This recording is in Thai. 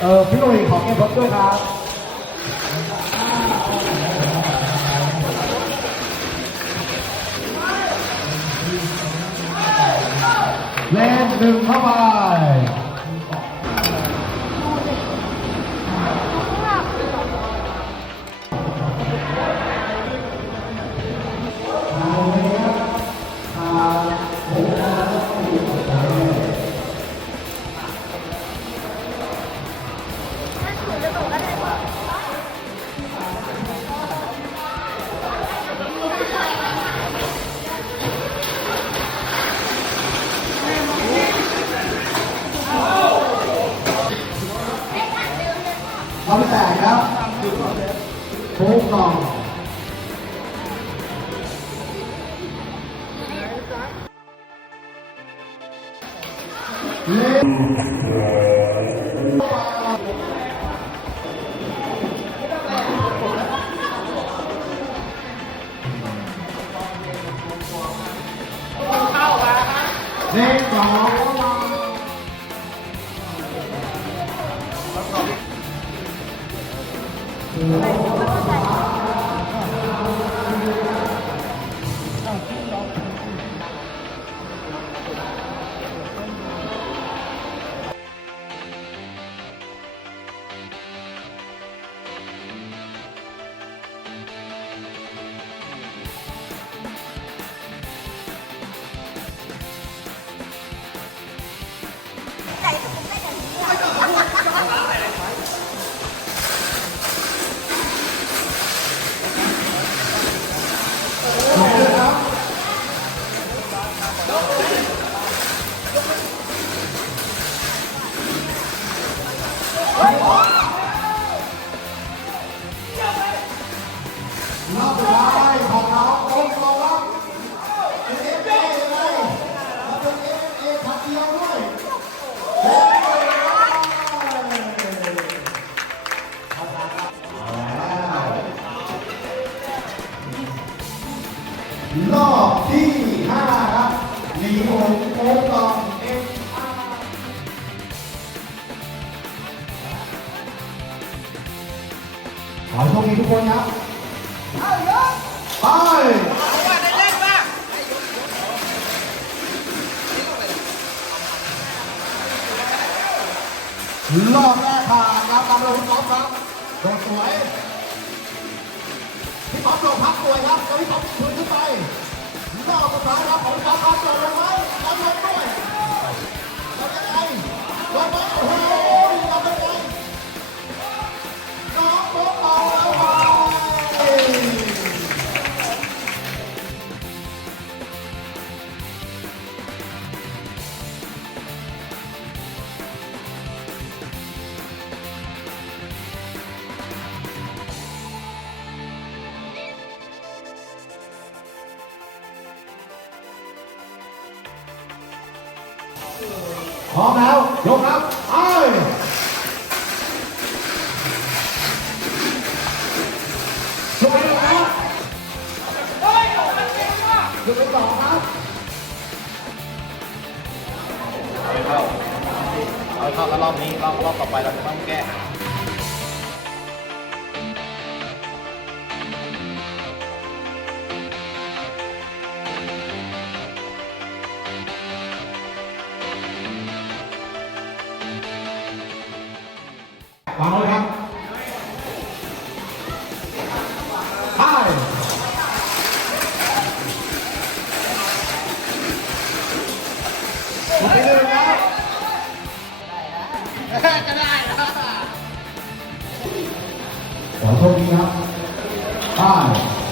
เออพี่หนุ่ยขอเก็บรถด้วยครับ เราไปแตกครับโค้งกล่องเล่น รอ สุดท้ายของเราโอ้โหครับเอฟเอเลยมาเป็นเอฟเอขัดเดียวด้วยเฮ้ยรอบที่ห้าครับหนีหงโค้ตองเอฟขอโชคดีทุกคนครับ ไปรอบแรกผ่านรับตามเราคุณป๊อปครับโดดสวยพี่ป๊อปโดดพักสวยครับแล้วพี่ป๊อปคืนขึ้นไปรอบสุดท้ายครับของป๊อปครับโดดลงไหมแล้วลงด้วยแล้วยังไง พร้อมแล้วยกครับไปยกไปเลยครับยกไปสองครับเอาเข้าเอาเข้าแล้วรอบนี้รอบรอบต่อไปเราจะต้องแก้ วางเลยครับไปยกไปเลยครับจะได้ขอโชคดีครับไป